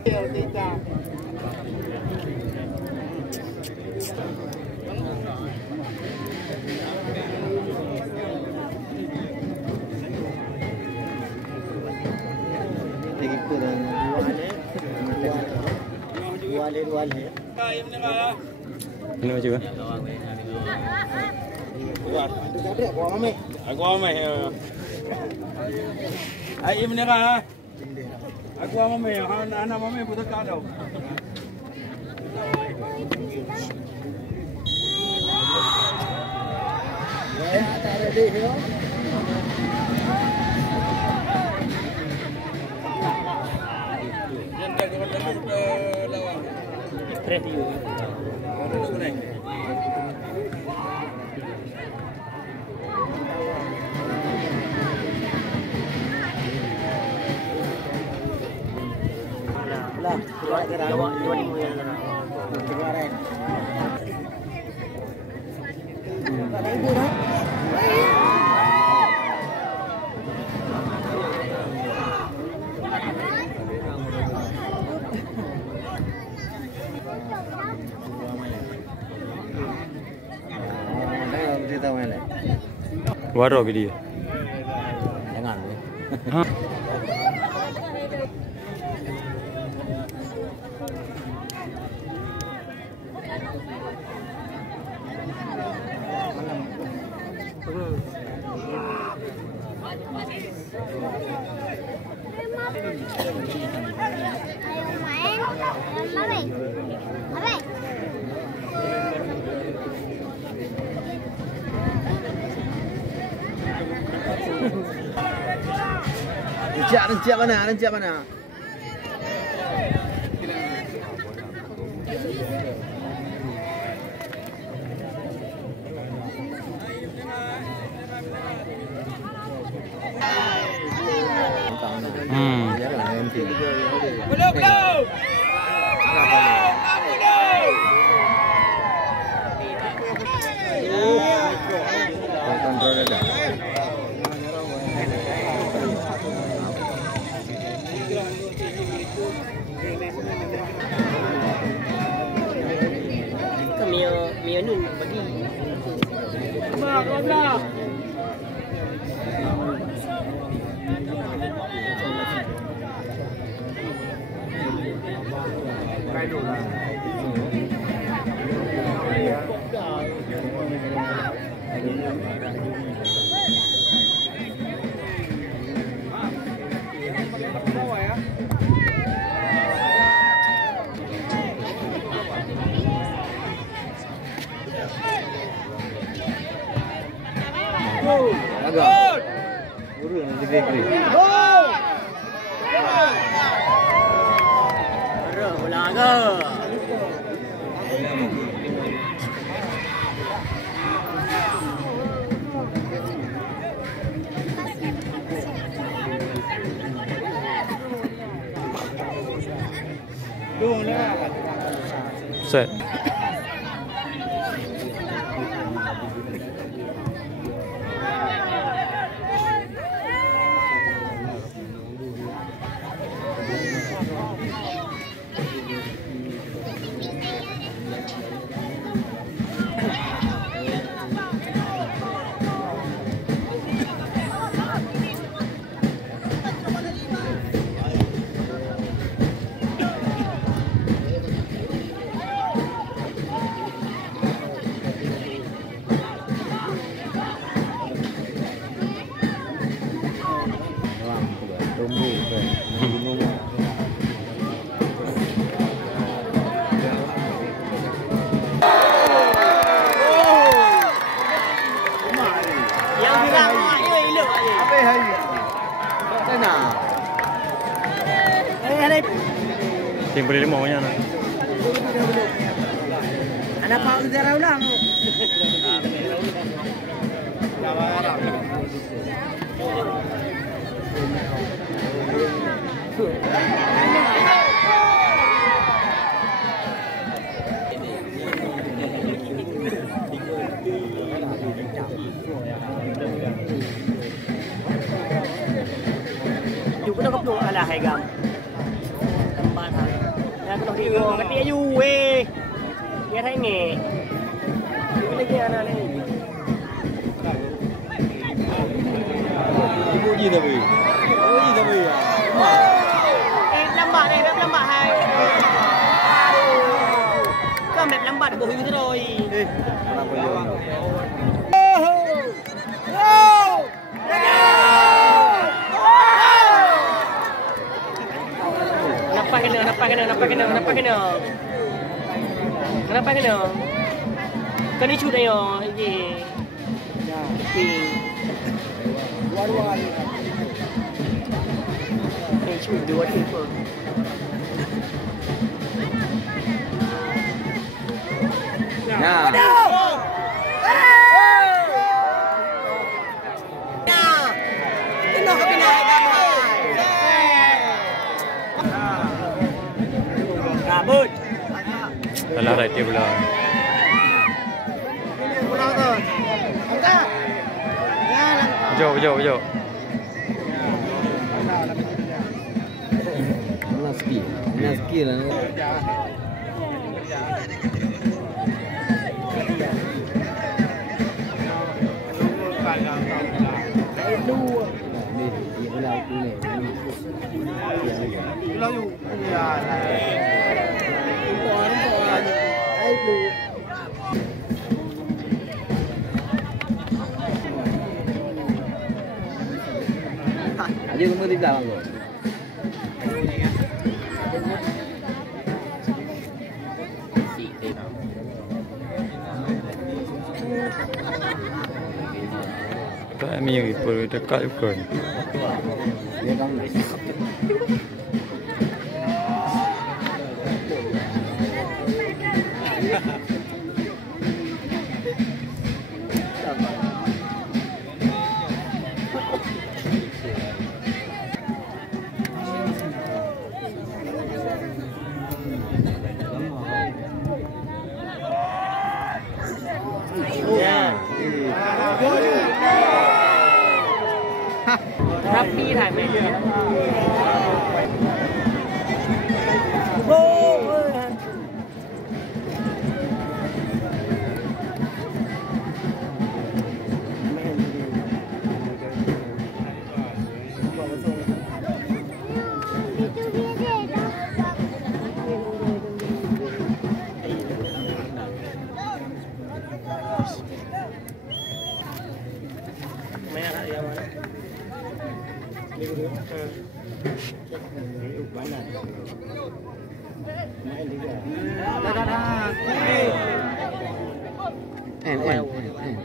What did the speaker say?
Dua le. Ini macam mana? Aku amai. Ai im ni ka. Aku amai, anak amai buta ka daw. Ya, tak ada dia. Yang dah lawan. Stres dia. Lah, dua ribu yang kena. Kemarin. Tak ada ibu dah. Warok dia. Jangan. Rencak mana? Belum. Kontrol dah. Mio nun bagi. Mak. Agak. Urut nanti kering. Ulang agak. Set. Ting beli lima nya nak. Anak pak udara ulang. Juga dah kaplo ala hai gam. Tempat Ồ, cái tia du quê. Nghe thấy nghề. Cái kia nào đây? Ibu gì tadi? Ibu gì tadi ya? Em lambat đây, em lambat hai. Có mẹp lambat của Hữu rồi. Kenapa kena? Kan ni shoot ayo, ye. Tapi Dua-dua kali. ni shoot dua tipe. Nah. Kena ke pinai gambar. Kabut. Alah right dia pula. Pulau tu. Enggak. Jauh. Naski lah. Dia rumah di belakang tu. Tak ni yang ipul dekat bukan. Dia kan. Rapiถ่ายไหม En.